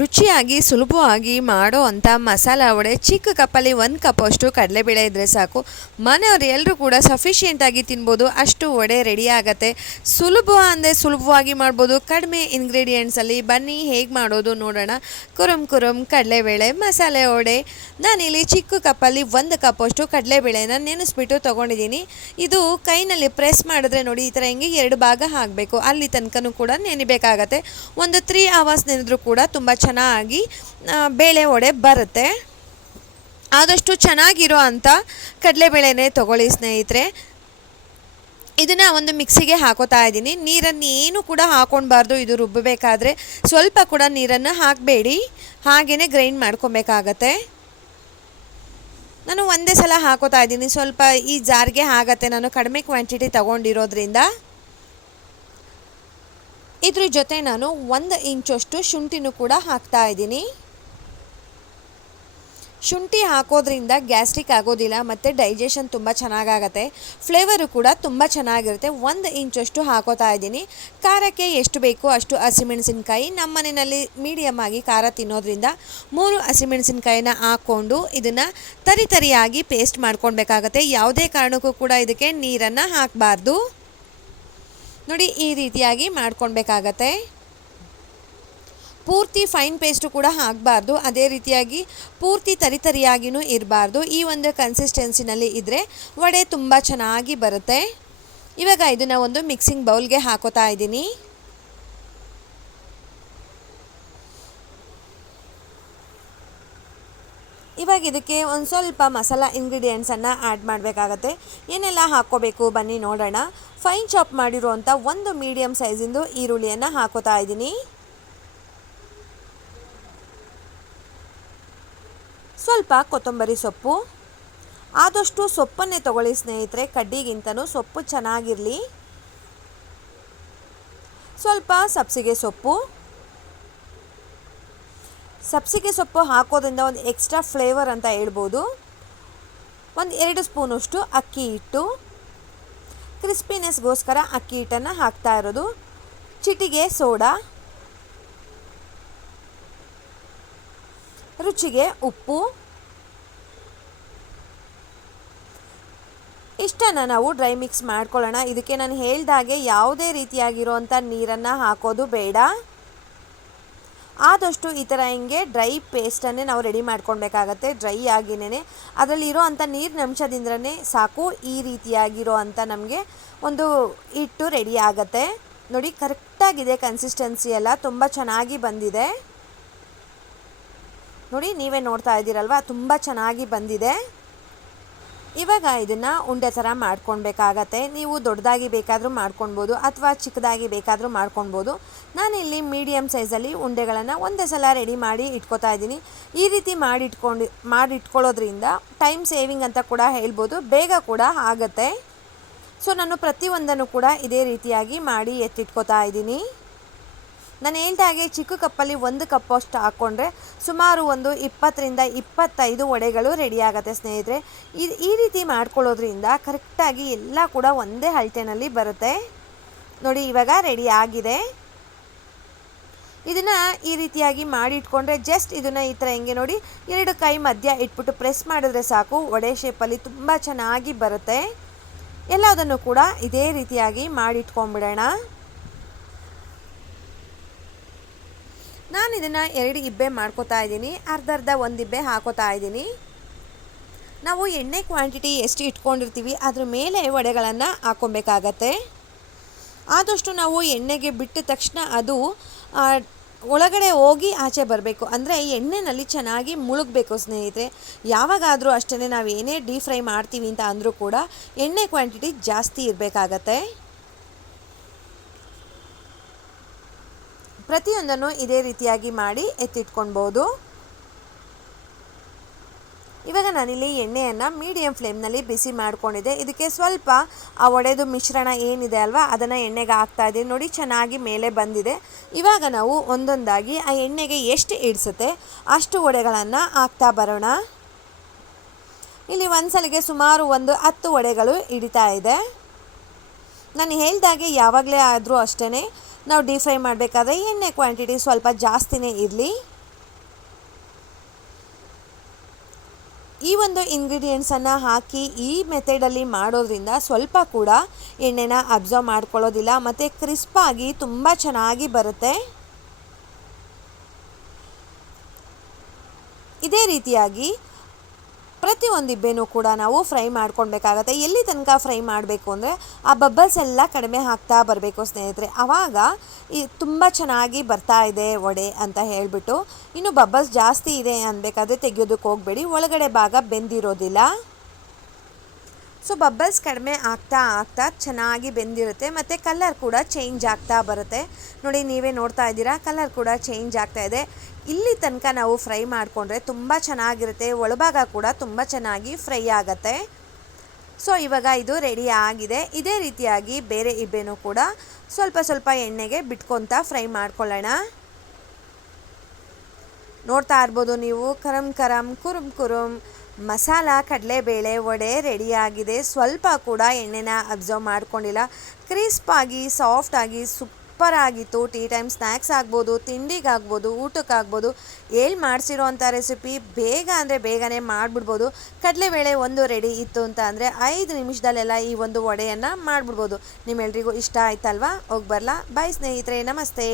ರುಚಿಯಾಗಿ, ಸುಲಭವಾಗಿ ಮಾಡೋ ಅಂಥ ಮಸಾಲ ವಡೆ, ಚಿಕ್ಕ ಕಪ್ಪಲ್ಲಿ ಒಂದು ಕಪ್ಪಷ್ಟು ಕಡಲೆಬೇಳೆ ಇದ್ದರೆ ಸಾಕು. ಮನೆಯವರು ಎಲ್ಲರೂ ಕೂಡ ಸಫಿಷಿಯೆಂಟಾಗಿ ತಿನ್ಬೋದು, ಅಷ್ಟು ವಡೆ ರೆಡಿ ಆಗುತ್ತೆ. ಸುಲಭ ಅಂದರೆ ಸುಲಭವಾಗಿ ಮಾಡ್ಬೋದು. ಕಡಿಮೆ ಇಂಗ್ರೀಡಿಯೆಂಟ್ಸಲ್ಲಿ ಬನ್ನಿ, ಹೇಗೆ ಮಾಡೋದು ನೋಡೋಣ. ಕುರುಮ್ ಕುರುಮ್ ಕಡಲೆಬೇಳೆ, ಮಸಾಲೆ ವಡೆ. ನಾನಿಲ್ಲಿ ಚಿಕ್ಕ ಕಪ್ಪಲ್ಲಿ ಒಂದು ಕಪ್ಪಷ್ಟು ಕಡಲೆಬೇಳೆನ ನೆನೆಸ್ಬಿಟ್ಟು ತೊಗೊಂಡಿದ್ದೀನಿ. ಇದು ಕೈನಲ್ಲಿ ಪ್ರೆಸ್ ಮಾಡಿದ್ರೆ ನೋಡಿ, ಈ ಥರ ಹಿಂಗೆ ಎರಡು ಭಾಗ ಹಾಕಬೇಕು. ಅಲ್ಲಿ ತನಕನೂ ಕೂಡ ನೆನಿಬೇಕಾಗತ್ತೆ. ಒಂದು ತ್ರೀ ಅವರ್ಸ್ ನೆನೆದ್ರೂ ಕೂಡ ತುಂಬ ಚೆನ್ನಾಗಿ ಬೇಳೆ ವಡೆ ಬರುತ್ತೆ. ಆದಷ್ಟು ಚೆನ್ನಾಗಿರೋ ಅಂಥ ಕಡಲೆಬೇಳೆನೇ ತಗೊಳ್ಳಿ ಸ್ನೇಹಿತರೆ. ಇದನ್ನು ಒಂದು ಮಿಕ್ಸಿಗೆ ಹಾಕೋತಾ ಇದ್ದೀನಿ. ನೀರನ್ನು ಏನು ಕೂಡ ಹಾಕೊಳ್ಬಾರ್ದು, ಇದು ರುಬ್ಬಬೇಕಾದ್ರೆ ಸ್ವಲ್ಪ ಕೂಡ ನೀರನ್ನು ಹಾಕಬೇಡಿ. ಹಾಗೆಯೇ ಗ್ರೈಂಡ್ ಮಾಡ್ಕೊಬೇಕಾಗತ್ತೆ ನಾನು ಒಂದೇ ಸಲ ಹಾಕೋತಾ ಇದ್ದೀನಿ. ಸ್ವಲ್ಪ ಈ ಜಾರ್ಗೆ ಆಗತ್ತೆ. ನಾನು ಕಡಿಮೆ ಕ್ವಾಂಟಿಟಿ ತಗೊಂಡಿರೋದ್ರಿಂದ. ಇದ್ರ ಜೊತೆ ನಾನು ಒಂದು ಇಂಚಷ್ಟು ಶುಂಠಿನೂ ಕೂಡ ಹಾಕ್ತಾ ಇದ್ದೀನಿ. ಶುಂಠಿ ಹಾಕೋದ್ರಿಂದ ಗ್ಯಾಸ್ಟ್ರಿಕ್ ಆಗೋದಿಲ್ಲ, ಮತ್ತು ಡೈಜೆಷನ್ ತುಂಬ ಚೆನ್ನಾಗಾಗತ್ತೆ. ಫ್ಲೇವರು ಕೂಡ ತುಂಬ ಚೆನ್ನಾಗಿರುತ್ತೆ. ಒಂದು ಇಂಚಷ್ಟು ಹಾಕೋತಾ ಇದ್ದೀನಿ. ಖಾರಕ್ಕೆ ಎಷ್ಟು ಬೇಕೋ ಅಷ್ಟು ಹಸಿಮೆಣಸಿನ್ಕಾಯಿ. ನಮ್ಮ ಮನೆಯಲ್ಲಿ ಮೀಡಿಯಮ್ ಆಗಿ ಖಾರ ತಿನ್ನೋದ್ರಿಂದ ಮೂರು ಹಸಿಮೆಣಸಿನ್ಕಾಯಿನ ಹಾಕ್ಕೊಂಡು ಇದನ್ನು ತರಿತರಿಯಾಗಿ ಪೇಸ್ಟ್ ಮಾಡ್ಕೊಳ್ಬೇಕಾಗತ್ತೆ. ಯಾವುದೇ ಕಾರಣಕ್ಕೂ ಕೂಡ ಇದಕ್ಕೆ ನೀರನ್ನು ಹಾಕಬಾರ್ದು. ನೋಡಿ, ಈ ರೀತಿಯಾಗಿ ಮಾಡ್ಕೊಳ್ಬೇಕಾಗತ್ತೆ. ಪೂರ್ತಿ ಫೈನ್ ಪೇಸ್ಟು ಕೂಡ ಹಾಕಬಾರ್ದು. ಅದೇ ರೀತಿಯಾಗಿ ಪೂರ್ತಿ ತರಿತರಿಯಾಗಿಯೂ ಇರಬಾರ್ದು. ಈ ಒಂದು ಕನ್ಸಿಸ್ಟೆನ್ಸಿನಲ್ಲಿ ಇದ್ದರೆ ವಡೆ ತುಂಬ ಚೆನ್ನಾಗಿ ಬರುತ್ತೆ. ಇವಾಗ ಇದನ್ನು ಒಂದು ಮಿಕ್ಸಿಂಗ್ ಬೌಲ್ಗೆ ಹಾಕೋತಾ ಇದ್ದೀನಿ. ಇವಾಗ ಇದಕ್ಕೆ ಒಂದು ಸ್ವಲ್ಪ ಮಸಾಲ ಇಂಗ್ರೀಡಿಯೆಂಟ್ಸನ್ನು ಆ್ಯಡ್ ಮಾಡಬೇಕಾಗತ್ತೆ. ಏನೆಲ್ಲ ಹಾಕ್ಕೋಬೇಕು ಬನ್ನಿ ನೋಡೋಣ. ಫೈನ್ ಚಾಪ್ ಮಾಡಿರುವಂಥ ಒಂದು ಮೀಡಿಯಮ್ ಸೈಜಿಂದು ಈರುಳ್ಳಿಯನ್ನು ಹಾಕೋತಾ ಇದ್ದೀನಿ. ಸ್ವಲ್ಪ ಕೊತ್ತಂಬರಿ ಸೊಪ್ಪು. ಆದಷ್ಟು ಸೊಪ್ಪನ್ನೇ ತಗೊಳ್ಳಿ ಸ್ನೇಹಿತರೆ, ಕಡ್ಡಿಗಿಂತನೂ ಸೊಪ್ಪು ಚೆನ್ನಾಗಿರಲಿ. ಸ್ವಲ್ಪ ಸಬ್ಸಿಗೆ ಸೊಪ್ಪು. ಸಬ್ಸಿಗೆ ಸೊಪ್ಪು ಹಾಕೋದ್ರಿಂದ ಒಂದು ಎಕ್ಸ್ಟ್ರಾ ಫ್ಲೇವರ್ ಅಂತ ಹೇಳ್ಬೋದು. ಒಂದು ಎರಡು ಸ್ಪೂನಷ್ಟು ಅಕ್ಕಿ ಹಿಟ್ಟು. ಕ್ರಿಸ್ಪಿನೆಸ್ಗೋಸ್ಕರ ಅಕ್ಕಿ ಹಿಟ್ಟನ್ನು ಹಾಕ್ತಾ ಇರೋದು. ಚಿಟಿಗೆ ಸೋಡಾ. ರುಚಿಗೆ ಉಪ್ಪು. ಇಷ್ಟನ್ನು ನಾವು ಡ್ರೈ ಮಿಕ್ಸ್ ಮಾಡ್ಕೊಳ್ಳೋಣ. ಇದಕ್ಕೆ ನಾನು ಹೇಳ್ದಾಗೆ ಯಾವುದೇ ರೀತಿಯಾಗಿರುವಂಥ ನೀರನ್ನು ಹಾಕೋದು ಬೇಡ. ಆದಷ್ಟು ಈ ಥರ ಹಿಂಗೆ ಡ್ರೈ ಪೇಸ್ಟನ್ನೇ ನಾವು ರೆಡಿ ಮಾಡ್ಕೊಳ್ಬೇಕಾಗತ್ತೆ, ಡ್ರೈ ಆಗಿನೇ ಅದರಲ್ಲಿ ಇರೋ ಅಂಥ ನೀರಿನ ಅಂಶದಿಂದನೇ ಸಾಕು, ಈ ರೀತಿಯಾಗಿರೋ ಅಂಥ ನಮಗೆ ಒಂದು ಹಿಟ್ಟು ರೆಡಿ ಆಗುತ್ತೆ. ನೋಡಿ, ಕರೆಕ್ಟಾಗಿದೆ ಕನ್ಸಿಸ್ಟೆನ್ಸಿ ಎಲ್ಲ, ತುಂಬ ಚೆನ್ನಾಗಿ ಬಂದಿದೆ. ನೋಡಿ, ನೀವೇ ನೋಡ್ತಾ ಇದ್ದೀರಲ್ವ, ತುಂಬ ಚೆನ್ನಾಗಿ ಬಂದಿದೆ. ಇವಾಗ ಇದನ್ನು ಉಂಡೆ ಥರ ಮಾಡ್ಕೊಳ್ಬೇಕಾಗತ್ತೆ ನೀವು ದೊಡ್ಡದಾಗಿ ಬೇಕಾದರೂ ಮಾಡ್ಕೊಳ್ಬೋದು ಅಥವಾ ಚಿಕ್ಕದಾಗಿ ಬೇಕಾದರೂ ಮಾಡ್ಕೊಳ್ಬೋದು ನಾನಿಲ್ಲಿ ಮೀಡಿಯಮ್ ಸೈಜಲ್ಲಿ ಉಂಡೆಗಳನ್ನು ಒಂದೇ ಸಲ ರೆಡಿ ಮಾಡಿ ಇಟ್ಕೋತಾ ಇದ್ದೀನಿ. ಈ ರೀತಿ ಮಾಡಿಟ್ಕೊಂಡು, ಮಾಡಿಟ್ಕೊಳ್ಳೋದ್ರಿಂದ ಟೈಮ್ ಸೇವಿಂಗ್ ಅಂತ ಕೂಡ ಹೇಳ್ಬೋದು. ಬೇಗ ಕೂಡ ಆಗುತ್ತೆ. ಸೊ ನಾನು ಪ್ರತಿಯೊಂದನ್ನು ಕೂಡ ಇದೇ ರೀತಿಯಾಗಿ ಮಾಡಿ ಎತ್ತಿಟ್ಕೋತಾ ಇದ್ದೀನಿ. ನಾನು ಹಾಗೆ ಚಿಕ್ಕ ಕಪ್ಪಲ್ಲಿ ಒಂದು ಕಪ್ ಅಷ್ಟು ಹಾಕ್ಕೊಂಡ್ರೆ ಸುಮಾರು ಒಂದು ಇಪ್ಪತ್ತರಿಂದ ಇಪ್ಪತ್ತೈದು ವಡೆಗಳು ರೆಡಿ ಆಗುತ್ತೆ ಸ್ನೇಹಿತರೆ. ಈ ಈ ರೀತಿ ಮಾಡ್ಕೊಳ್ಳೋದ್ರಿಂದ ಕರೆಕ್ಟಾಗಿ ಎಲ್ಲ ಕೂಡ ಒಂದೇ ಅಳತೆನಲ್ಲಿ ಬರುತ್ತೆ. ನೋಡಿ, ಇವಾಗ ರೆಡಿ ಆಗಿದೆ. ಇದನ್ನು ಈ ರೀತಿಯಾಗಿ ಮಾಡಿ ಇಟ್ಕೊಂಡ್ರೆ ಜಸ್ಟ್ ಇದನ್ನು ಈ ಥರ ಹೆಂಗೆ ನೋಡಿ ಎರಡು ಕೈ ಮಧ್ಯ ಇಟ್ಬಿಟ್ಟು ಪ್ರೆಸ್ ಮಾಡಿದ್ರೆ ಸಾಕು ವಡೆ ಶೇಪಲ್ಲಿ ತುಂಬ ಚೆನ್ನಾಗಿ ಬರುತ್ತೆ. ಎಲ್ಲದನ್ನು ಕೂಡ ಇದೇ ರೀತಿಯಾಗಿ ಮಾಡಿ ನಾನು ಇದನ್ನು ಎರಡು ಇಬ್ಬೆ ಮಾಡ್ಕೋತಾ ಇದ್ದೀನಿ ಅರ್ಧ ಅರ್ಧ ಒಂದು ಇಬ್ಬೆ ಹಾಕೋತಾ ಇದ್ದೀನಿ. ನಾವು ಎಣ್ಣೆ ಕ್ವಾಂಟಿಟಿ ಎಷ್ಟು ಇಟ್ಕೊಂಡಿರ್ತೀವಿ, ಅದ್ರ ಮೇಲೆ ವಡೆಗಳನ್ನು ಹಾಕೊಬೇಕಾಗತ್ತೆ ಆದಷ್ಟು ನಾವು ಎಣ್ಣೆಗೆ ಬಿಟ್ಟ ತಕ್ಷಣ ಅದು ಒಳಗಡೆ ಹೋಗಿ ಆಚೆ ಬರಬೇಕು. ಅಂದರೆ ಎಣ್ಣೆನಲ್ಲಿ ಚೆನ್ನಾಗಿ ಮುಳುಗಬೇಕು ಸ್ನೇಹಿತರೆ. ಯಾವಾಗಾದರೂ ಅಷ್ಟೇ ನಾವು ಏನೇ ಡೀಪ್ ಫ್ರೈ ಮಾಡ್ತೀವಿ ಅಂತ ಅಂದರೂ ಕೂಡ ಎಣ್ಣೆ ಕ್ವಾಂಟಿಟಿ ಜಾಸ್ತಿ ಇರಬೇಕಾಗತ್ತೆ. ಪ್ರತಿಯೊಂದನ್ನು ಇದೇ ರೀತಿಯಾಗಿ ಮಾಡಿ ಎತ್ತಿಟ್ಕೊಳ್ಬೋದು ಇವಾಗ ನಾನಿಲ್ಲಿ ಎಣ್ಣೆಯನ್ನು ಮೀಡಿಯಂ ಫ್ಲೇಮ್ನಲ್ಲಿ ಬಿಸಿ ಮಾಡ್ಕೊಂಡಿದ್ದೆ. ಇದಕ್ಕೆ ಸ್ವಲ್ಪ ಆ ಒಡೆದು ಮಿಶ್ರಣ ಏನಿದೆ ಅಲ್ವಾ, ಅದನ್ನು ಎಣ್ಣೆಗೆ ಹಾಕ್ತಾ ಇದ್ದೀನಿ. ನೋಡಿ, ಚೆನ್ನಾಗಿ ಮೇಲೆ ಬಂದಿದೆ. ಇವಾಗ ನಾವು ಒಂದೊಂದಾಗಿ ಆ ಎಣ್ಣೆಗೆ ಎಷ್ಟು ಇಡಿಸುತ್ತೆ, ಅಷ್ಟು ವಡೆಗಳನ್ನು ಹಾಕ್ತಾ ಬರೋಣ. ಇಲ್ಲಿ ಒಂದು ಸಲಿಗೆ ಸುಮಾರು ಒಂದು ಹತ್ತು ಒಡೆಗಳು ಹಿಡಿತಾ ಇದೆ. ನಾನು ಹೇಳ್ದಾಗೆ ಯಾವಾಗಲೇ ಆದರೂ ಅಷ್ಟೇ ನಾವು ಡೀಪ್ ಫ್ರೈ ಮಾಡಬೇಕಾದ್ರೆ ಎಣ್ಣೆ ಕ್ವಾಂಟಿಟಿ ಸ್ವಲ್ಪ ಜಾಸ್ತಿನೇ ಇರಲಿ. ಈ ಒಂದು ಇಂಗ್ರೀಡಿಯೆಂಟ್ಸನ್ನು ಹಾಕಿ ಈ ಮೆಥಡಲ್ಲಿ ಮಾಡೋದ್ರಿಂದ ಸ್ವಲ್ಪ ಕೂಡ ಎಣ್ಣೆನ ಅಬ್ಸರ್ವ್ ಮಾಡ್ಕೊಳ್ಳೋದಿಲ್ಲ, ಮತ್ತು ಕ್ರಿಸ್ಪಾಗಿ ತುಂಬ ಚೆನ್ನಾಗಿ ಬರುತ್ತೆ. ಇದೇ ರೀತಿಯಾಗಿ ಪ್ರತಿಯೊಂದು ಇಬ್ಬೆನೂ ಕೂಡ ನಾವು ಫ್ರೈ ಮಾಡ್ಕೊಳ್ಬೇಕಾಗತ್ತೆ. ಎಲ್ಲಿ ತನಕ ಫ್ರೈ ಮಾಡಬೇಕು ಅಂದರೆ ಆ ಬಬ್ಬಲ್ಸ್ ಎಲ್ಲ ಕಡಿಮೆ ಹಾಕ್ತಾ ಬರಬೇಕು ಸ್ನೇಹಿತರೆ. ಆವಾಗ ಈ ತುಂಬ ಚೆನ್ನಾಗಿ ಬರ್ತಾ ಇದೆ ವಡೆ ಅಂತ ಹೇಳಿಬಿಟ್ಟು. ಇನ್ನು ಬಬ್ಬಲ್ಸ್ ಜಾಸ್ತಿ ಇದೆ ಅನ್ಬೇಕಾದ್ರೆ ತೆಗೆಯೋದಕ್ಕೆ ಹೋಗಬೇಡಿ. ಒಳಗಡೆ ಭಾಗ ಬೆಂದಿರೋದಿಲ್ಲ. ಸೊ ಬಬ್ಬಲ್ಸ್ ಕಡಿಮೆ ಆಗ್ತಾ ಆಗ್ತಾ ಚೆನ್ನಾಗಿ ಬೆಂದಿರುತ್ತೆ, ಮತ್ತು ಕಲರ್ ಕೂಡ ಚೇಂಜ್ ಆಗ್ತಾ ಬರುತ್ತೆ. ನೋಡಿ, ನೀವೇ ನೋಡ್ತಾ ಇದ್ದೀರಾ ಕಲರ್ ಕೂಡ ಚೇಂಜ್ ಆಗ್ತಾ ಇದೆ. ಇಲ್ಲಿ ತನಕ ನಾವು ಫ್ರೈ ಮಾಡಿಕೊಂಡ್ರೆ ತುಂಬ ಚೆನ್ನಾಗಿರುತ್ತೆ, ಒಳಭಾಗ ಕೂಡ ತುಂಬ ಚೆನ್ನಾಗಿ ಫ್ರೈ ಆಗುತ್ತೆ. ಸೊ ಇವಾಗ ಇದು ರೆಡಿ ಆಗಿದೆ. ಇದೇ ರೀತಿಯಾಗಿ ಬೇರೆ ಇಬ್ಬೆನೂ ಕೂಡ ಸ್ವಲ್ಪ ಸ್ವಲ್ಪ ಎಣ್ಣೆಗೆ ಬಿಟ್ಕೊತ ಫ್ರೈ ಮಾಡ್ಕೊಳ್ಳೋಣ. ನೋಡ್ತಾ ಇರ್ಬೋದು ನೀವು ಕರಮ್ ಕರಮ್ ಕುರುಮ್ ಕುರುಮ್. ಮಸಾಲ, ಕಡಲೆಬೇಳೆ ವಡೆ ರೆಡಿಯಾಗಿದೆ. ಸ್ವಲ್ಪ ಕೂಡ ಎಣ್ಣೆನ ಅಬ್ಸರ್ವ್ ಮಾಡ್ಕೊಂಡಿಲ್ಲ. ಕ್ರಿಸ್ಪಾಗಿ ಸಾಫ್ಟಾಗಿ ಸೂಪರ್ ಆಗಿತ್ತು. ಟೀ ಟೈಮ್ ಸ್ನ್ಯಾಕ್ಸ್ ಆಗ್ಬೋದು, ತಿಂಡಿಗಾಗ್ಬೋದು, ಊಟಕ್ಕಾಗ್ಬೋದು. ಎಲ್ಲಿ ಮಾಡಿಸಿರೋ ಅಂಥ ರೆಸಿಪಿ ಬೇಗ ಅಂದರೆ ಬೇಗನೆ ಮಾಡಿಬಿಡ್ಬೋದು. ಕಡಲೆಬೇಳೆ ಒಂದು ರೆಡಿ ಇತ್ತು ಅಂತ ಅಂದರೆ ಐದು ನಿಮಿಷದಲ್ಲೆಲ್ಲ ಈ ಒಂದು ವಡೆಯನ್ನು ಮಾಡಿಬಿಡ್ಬೋದು. ನಿಮ್ಮೆಲ್ರಿಗೂ ಇಷ್ಟ ಆಯ್ತಲ್ವಾ? ಹೋಗಿ ಬರಲಾ. ಬಾಯ್ ಸ್ನೇಹಿತರೆ, ನಮಸ್ತೆ.